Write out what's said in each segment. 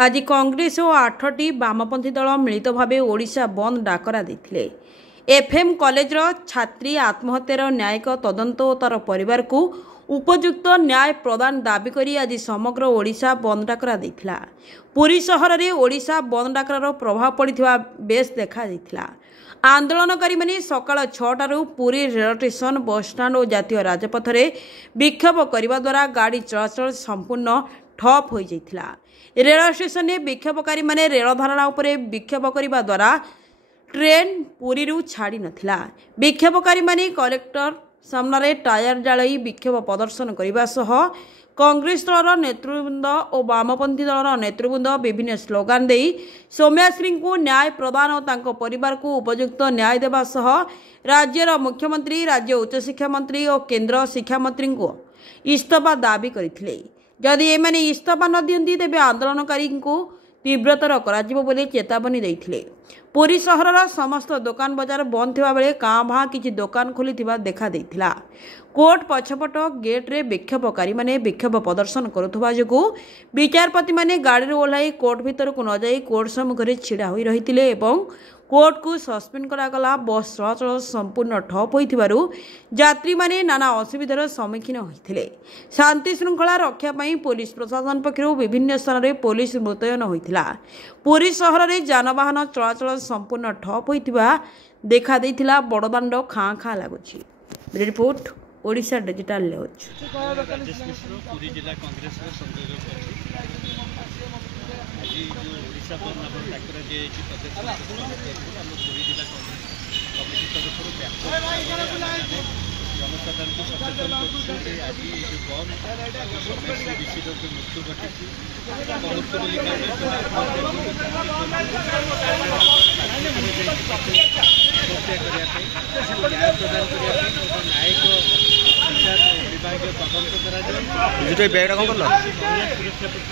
आज कांग्रेस और 8टी वामपंथी दल मिलित भाव ओडिशा बंद डाकरा देथिले। एफएम कॉलेज छात्री आत्महत्यार न्यायिक तदंत और तार परिवार को उपयुक्त न्याय प्रदान दाबी करी आज समग्र ओडिशा बंद डाकरा देथिला। पुरी सहर में ओडिशा बंद डाकरार प्रभाव पड़िथिबा बेस देखा देथिला। आंदोलनकारी माने सकाळ 6टारू Puri rail station bus stand और जातीय राजपथ में विक्षोभ करने द्वारा गाड़ी चलाचल संपूर्ण ठप हो जाइथिला। रेल स्टेशन में विक्षोभकारी माने रेल धारणा उपरे विक्षोभ करने द्वारा ट्रेन पुरी छाड़ी नथिला। विक्षोभकारी माने कलेक्टर सामने टायर जालई विक्षोभ प्रदर्शन करने सह कांग्रेस दलर नेतृवृंद और वामपंथी दलर नेतृवृंद विभिन्न स्लोगान दे सौम्याश्री को न्याय प्रदान और तांको परिवार को उपयुक्त न्याय देवा सह राज्यर मुख्यमंत्री, राज्य उच्च शिक्षा मंत्री और केंद्र शिक्षा मंत्री को इस्तीफा दाबी करथिले। जदि एमाने इस्तीफा न दियंती तेबे आंदोलनकारी को तीव्रतर कराजिबो बोली चेतावनी देथिले। पुरी सहरर समस्त दुकान बजार बंद थिबा बेले कां भां किछि दुकान खोलिथिबा देखा देथिला। कोर्ट पछपट गेट रे विक्षोभकारी माने विक्षोभ प्रदर्शन करुथबा जोगु विचारपति माने गाड़ी ओह्लाई कोर्ट भीतर को न जाई कोर्ट सम्मुखरे छिड़ा होई रहिथिले एवं कोर्ट को सस्पेंड करागला। बस चलाचल संपूर्ण ठप होइथिबारु यात्री माने नाना असुविधार सम्मुखीन होइथिले। शांति श्रृंखला रक्षा पई पुलिस प्रशासन पक्षरु विभिन्न स्थान रे पुलिस मुतयन होइथिला। पुरी सहर रे जानवाहन चलाचल संपूर्ण ठप होइथिबा देखा देइथिला। बड़दाण्ड खाँ खाँ लागुछि। Report Odisha digital news. Puri जिला कांग्रेस ओडिशा बंद डाकरा दी पुरी जिला कांग्रेस कमिटी तरफ व्यापक जनसाधारण को सचेतन कर आज बंद समस्या विषय जो मृत्यु घटी न्याय प्रदान करने न्यायिक विचार विभाग तदंत सुरक्षा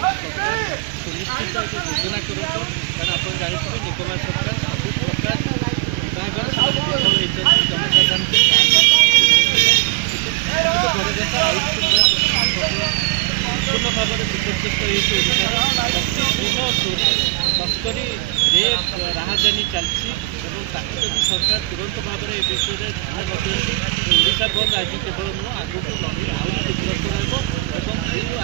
सुनिश्चित योजना करूँ। कारण आप जानते निकमा सरकार सब प्रकार विभाग जनसाधारण संपूर्ण भाव में विपर्यस्त तस्करी रेप राहजानी चलती जदि सरकार तुरंत भाव में विषय में ध्यान न दिखती ओडिशा बंद आज केवल नुह आगे आहरी तीव्रतर रहा।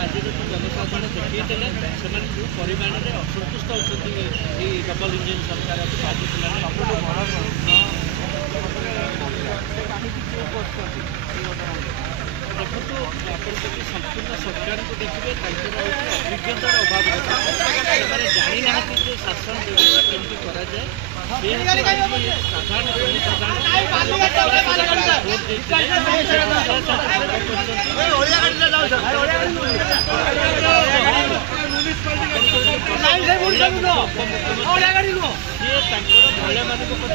आज जो जनसाधारण देखते से जो परिमाण में असंतुष्ट होती डबल इंजिन सरकार आज देखो आप संपूर्ण सरकार को देखिए अभिज्ञतार अभाव से जानी ना शासन व्यवस्था केमती कराए साधारण महिला मान प्रति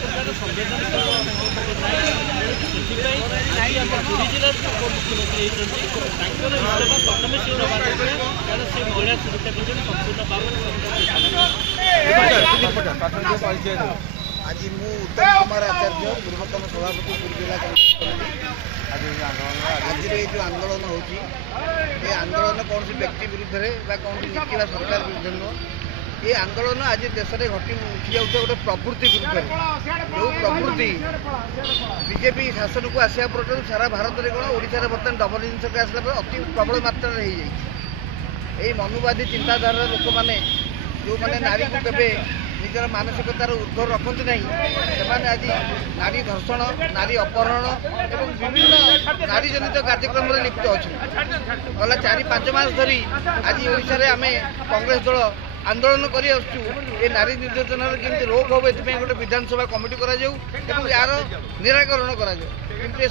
प्रकार संवेदनशील पुरी जिला उपमुख्यमंत्री प्रथम से कारण से महिला सुरक्षा कर संपूर्ण भाव आज मु उत्तम कुमार आचार्य पूर्वतन सभापति पुरी जिला आज जो आंदोलन होती आंदोलन कौन सी व्यक्ति विरुद्ध में कौन सी नीति सरकार विरुद्ध नुह ये आंदोलन आज देश में घटी उठी जाऊे गोटे प्रवृत्ति विरुद्ध जो प्रवृत्ति बीजेपी शासन को आसा पर सारा भारत में कौन ओडिशा बर्तमान डबल इंजिन सरकार आसला अति प्रबल मात्रा हो जाए मनुवादी चिंताधारा लोक मैंने जो मैंने नारी को केवे निजर मानसिकतार ऊर्ध्व रखती ना से आज नारी धर्षण नारी अपहरण और विभिन्न नारी जनित कार्यक्रम में लिप्त अच्छा गला 4-5 मास धरी आज ओडिशा आम कांग्रेस दल आंदोलन कर नारी निर्यातनार केमती रोक हम ये गोटे विधानसभा कमिटी कर यार निराकरण कर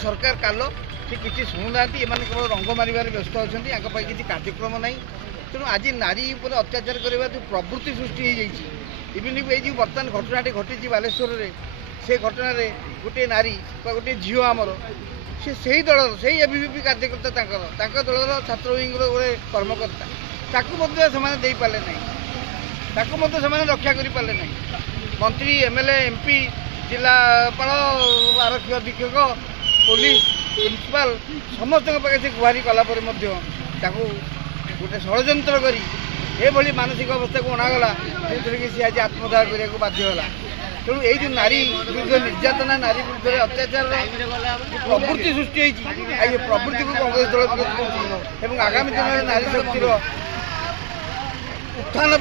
सरकार काल से किसी शुणुना केवल रंग मारे व्यस्त अच्छा किसी कार्यक्रम ना तेणु आज नारी उपर अत्याचार करने जो प्रवृत्ति सृष्टि हो इवन ये बर्तमान घटनाटी घटी बालेश्वर में से घटना गोटे नारी गोटे झील आमर से दल से एबीवीपी कार्यकर्ता दलर छात्र विंग गोटे कर्मकर्ता से पारे ना रक्षा कर मंत्री एमएलए एमपी जिलापाल आरक्षी अधीक्षक पुलिस प्रिंसिपाल समस्त पाखे से गुहारी कलापर गोटे षड्यंत्र करी एभली मानसिक अवस्था को अणागला जो कि सी आज आत्मदाह करने को बाध्य होला। तेणु यही जो नारी विरुद्ध निर्यातना नारी विरुद्ध अत्याचार प्रवृत्ति सृष्टि होती प्रवृत्ति को कांग्रेस दल विरोध कर आगामी दिन में नारी शक्तिर उत्थान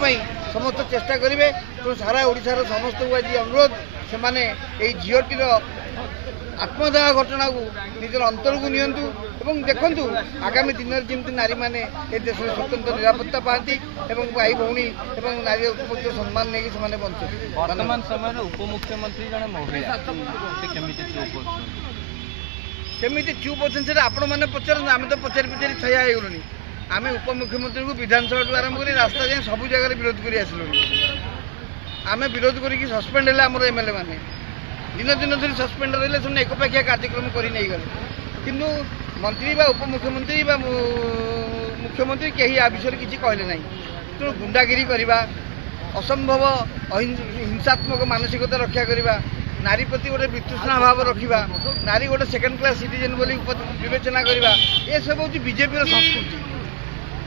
समस्त चेष्टा करेंगे। तो सारा ओडिशार समस्त को आज अनुरोध से झीटीर आत्मदाह घटना को निजर अंतर को नियंतु एवं देखंतु आगामी दिन में जमी नारी मैंने ए देश में स्वतंत्र निरापत्ता पाती एवं भाई भौणी एवं नारी सम्मान नहीं से बंचु। वर्तमान समय उपमुख्यमंत्री जन महिला केमी चुप अच्छे से आपण मैंने पचार आम तो पचारि पचारि छया होगलुनी आम उपमुख्यमंत्री को विधानसभा आरंभ कर रास्ता जाए सब जगह विरोध कर आम विरोध करके सस्पेंड है आम एमएलए मैंने दिन दिन धरी सस्पेंड रही से एकपाखिया कार्यक्रम कर नहीं गले किंतु मंत्री बा उपमुख्यमंत्री बा मुख्यमंत्री कहीं आ विषय किसी कहले ना। तेणु गुंडागिरी करवा असंभव हिंसात्मक मानसिकता रक्षा करवा नारी प्रति गोटे वितृष्णा भाव रखा नारी गोटे सेकेंड क्लास सिटीजन बोली विवेचना करवा ये सब हूँ बीजेपी संस्कृति।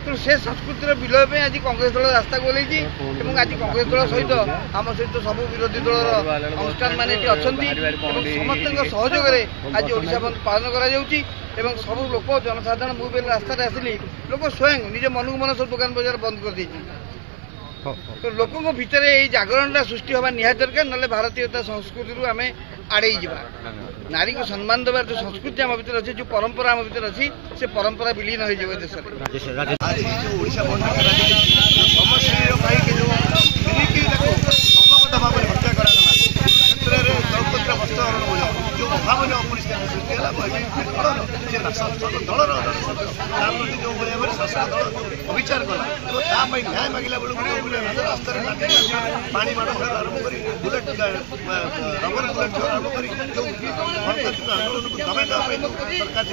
तेणु से संस्कृतिर विलय पे आज कांग्रेस दल रास्ता को ओह्लैछि एवं आज कांग्रेस दल सहित आम सहित सब विरोधी दलर अनुष्ठान मान अच्छा समस्त सहयोग आज ओडिशा बंद पालन कर सब लोक जनसाधारण मुझे रास्ता आसिली लोक स्वयं निज मन मन सब दुकान बजार बंद कर तो लोकों भितर ये जागरणटा सृष्टि हवा निहात दरकार ना भारतीयता संस्कृति आम आड़े जा नारी को सम्मान देवार जो संस्कृति आम भर अच्छी जो परंपरा आम भर अच्छी से परंपरा विलीन हो देश भावना अपरिष्कार सृष्टि दलर जो भाव शासक दल अविचार कला न्याय मागिला बेलू रास्ता पानी माड़ आरंभ कर बुलेट रबर बुलेट आरंभ कर आंदोलन को दबाई सरकार